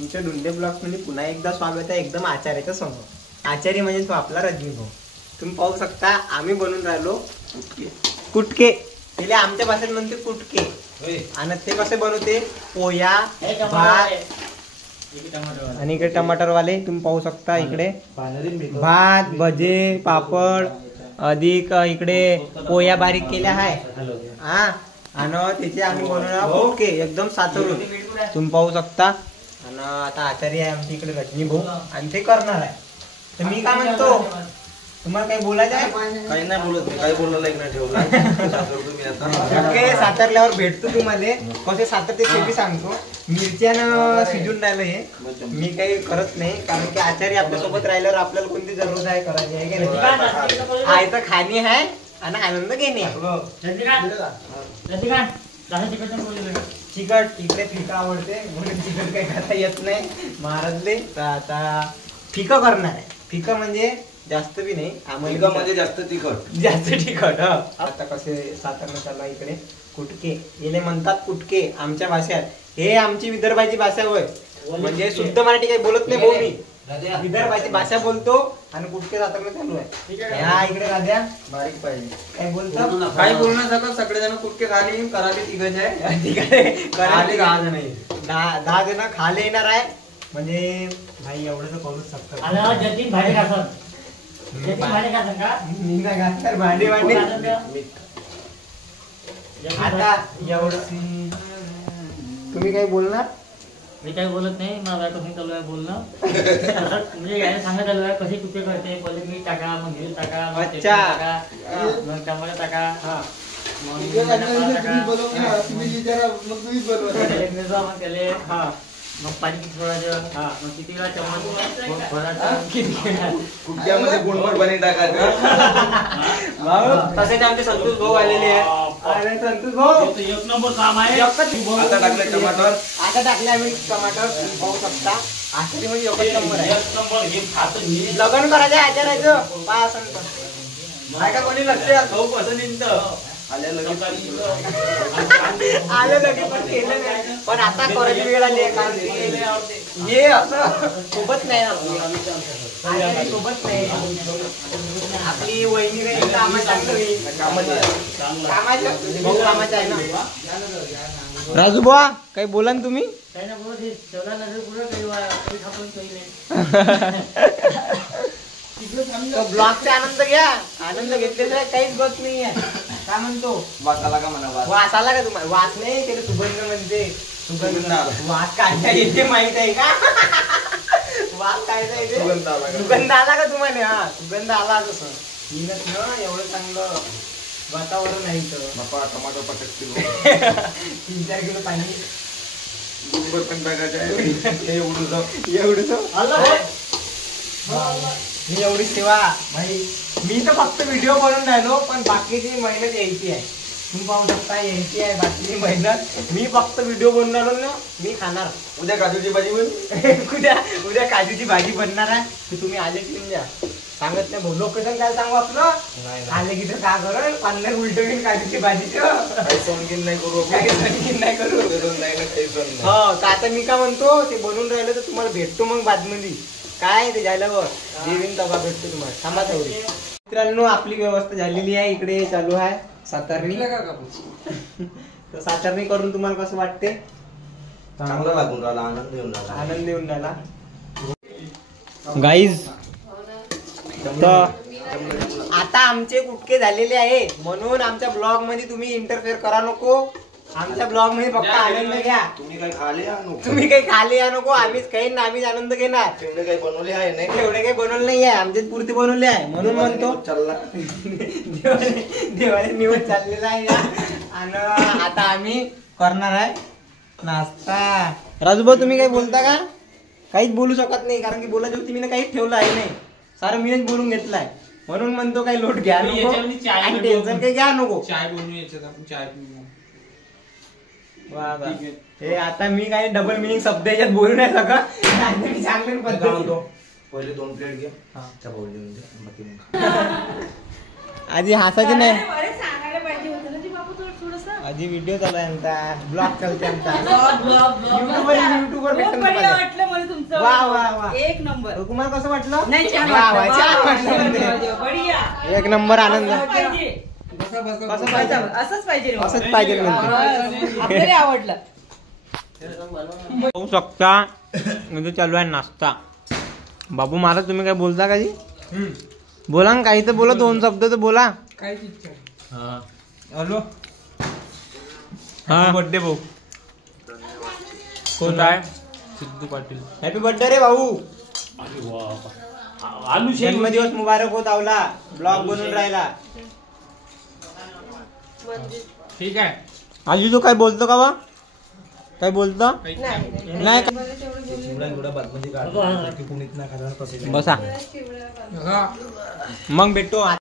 तुमच्या डुंडे ब्लॉग्स मध्ये पुन्हा एकदा स्वागत आहे एकदम आचार्याच्या समोर. आचार्य म्हणजे तो आपला रजनी भाऊ. तुम्ही पाहू शकता आम्ही बनवून राहिलो कुटके. पहिले आमच्या भाषेत म्हणते कुटके. आणि ते कसे बनवते, पोया भात आणि इकडे टमाटरवाले तुम्ही पाहू शकता. इकडे भात भजे पापड अधिक इकडे पोया बारीक केल्या आहे हा. आणि त्याचे आम्ही बनवणार ओके एकदम साचवून तुम्ही पाहू शकता. आणि आता आचार्य आहे आमच्या इकडे रजनी भाऊ आणि ते करणार आहे. तर मी काय म्हणतो, तुम्हाला काही बोलायचं आहे? काही नाही बोलत, काही बोलला एक नाही ठेवला. सातारल्यावर भेटतो तुम्हाला. कसे सातारते ते बी सांगतो. मिरच्यानं शिजून राहिलं हे मी काही करत नाही, कारण की आचार्य आपल्यासोबत राहिल्यावर आपल्याला कोणती जरूरत आहे करायची आहे की नाही. आहे तर खाणी आहे आणि आनंद घेणे. चिकट इकडे फिका आवडते म्हणून चिकट काही खाता येत नाही महाराजले. तर आता फिकं करणार आहे. फिकं म्हणजे जास्त बी नाही आम्हाला म्हणजे जास्त तिखट. आता कसे सातारला चालला इकडे कुटके याले म्हणतात कुटके आमच्या भाषेत. हे आमची विदर्भाची भाषा होय, म्हणजे शुद्ध मराठी काही बोलत नाही भाऊ. मी विदर्भाची भाषा बोलतो आणि कुटके सातारला चालू आहे. हा इकडे राध्या बारीक पाहिजे. काय बोलतो, काही बोलणं सगळं सगळेजण कुटके खाली कराले तिघच आहे. कराले 10 जण 10 जण खाले येणार आहे. म्हणजे भाई एवढं तर करूच शकतो. भांडी भांडी आता एवढं. तुम्ही काही बोलणार? मी काही बोलत नाही. मला बायकोशी चालू आहे बोलणं. म्हणजे याने सांगत आलो आहे कशी कुठे करते. पहिले मीठ टाका, मग घेऊन टाका, मग टाका, मग टमाटर टाका, मग त्याले मग पाणी थोडायचं. मग किती वेळा चमच कुटक्यामध्ये गुणवट पाणी टाकायचं. तसेच आमचे संतोष भाऊ आलेले आहे. संतोष भाऊ एक नंबर काम आहे. आता टाकले टमाटर. आता टाकले आम्ही टमाटर पाहू शकता. आचारी म्हणजे एकच नंबर आहे. लग्न करायचं आचारायचं पाय असं नाही का कोणी लक्ष भाऊ असं निघतं. आलं लगे पण केलं नाही. पण आता करायची वेळ आली आहे, कारण हे असं सोबत नाही सोबत नाही. आपली वहिनी नाही कामाच्या आहे ना. राजू बुवा काही बोला ना तुम्ही. ब्लॉगचा आनंद घ्या. आनंद घेतल्याशिवाय काहीच गोष्ट नाही आहे. काय म्हणतो, वास आला का म्हणा. वास आला का तुम्हाला? वास नाही त्याला सुगंध म्हणते. सुगंध वास काय येते माहित आहे का? वास काय सुगंध आला का तुम्हाला? हा सुगंध आला तसं. हिनच ना एवढं चांगलं वातावरण आहे इथं. टमाटर 50 किलो 3-4 किलो पाणी पण टाकायचं. मी एवढी सेवा भाई. मी तर फक्त व्हिडिओ बनवून राहिलो, पण बाकीची मेहनत यायची आहे. तुम्ही पाहू शकता यायची आहे बाकीची मेहनत. मी फक्त व्हिडिओ बनवून राहिलो ना. मी खाणार. उद्या काजूची भाजी उद्या काजूची भाजी बनणार आहे. की तुम्ही आले की द्या सांगत नाही भाऊ. लोकेशन काय सांगू आपलं. आले की तर का करेल पार्लर उलट घेऊन काजूची भाजीचं काही संगीन नाही करू. नाही करू. हो तर आता मी काय म्हणतो, ते बनवून राहिलं तर तुम्हाला भेटतो मग बादमध्ये. काय ते झाल्यावर जेवीन तवा भेटतो तुम्हाला. थांबा तेवढी. मित्रांनो आपली व्यवस्था झालेली आहे. इकडे चालू आहे सातारणी. तर सातारणी करून तुम्हाला कसं वाटते? चांगलं लागून राहिला. आनंद येऊन राहिला गाईज. तर आता आमचे गुटके झालेले आहे, म्हणून आमच्या ब्लॉग मध्ये तुम्ही इंटरफेअर करा नको. आमच्या ब्लॉग मध्ये फक्त आनंद घ्या. तुम्ही काही खाले या नको. आम्हीच खाईन ना, आम्हीच आनंद घेणार. एवढे काही बनवले आहे नाही. एवढे काही बनवलं नाही आहे, आमच्याच पुरते बनवले आहे. म्हणून म्हणतो चालला देवाने निवड चाललेला आहे. आणि आता आम्ही करणार आहे नाश्ता. राजूभाऊ तुम्ही काही बोलता का? काहीच बोलू शकत नाही, कारण की बोलायच्या होती मी काहीच ठेवलं आहे नाही. सारं मीच बोलून घेतलाय. म्हणून म्हणतो काही लोट घ्या नको आणि टेन्शन काही घ्या नको. चाय बनवू याच्यात आपण चाय पिऊ. हे आता मी काही डबल मिनिंग शब्द याच्यात बोलू नाही शकत. मी सांगेन पहिले 2 प्लेट घे. आधी हसायचे नाही. आधी व्हिडिओ चालू आहे आमचा. ब्लॉग चालते आमचा. युट्यूबर भेटतो. तुमचं वा, वा, वा. एक नंबर तुम्हाला कसं वाटलं नाही छान वा, वा, वाटलं. छान वा, वाटलं वा, म्हणजे. बढिया. एक नंबर आनंद असंच पाहिजे. कसं पाहिजे असंच पाहिजे रे बाबा. असंच पाहिजे म्हणजे. आपल्याला आवडलं. होऊ शकता म्हणजे चालू आहे नाश्ता. बाबू महाराज तुम्ही काय बोलता का जी बोला ना काही तर बोला 2 शब्द तर बोला. काहीच इच्छा नाही. हॅलो हा बर्थडे भाऊ कोण आहे सिद्धू पाटील. हॅपी बर्थडे रे भाऊ. आलू जन्मदिवस मुबारक होत आवला. ब्लॉग बनवून राहिला. ठीक आहे आजी तो काय बोलतो का वा काय बोलतो नाही का? बसा हा. मग भेटतो.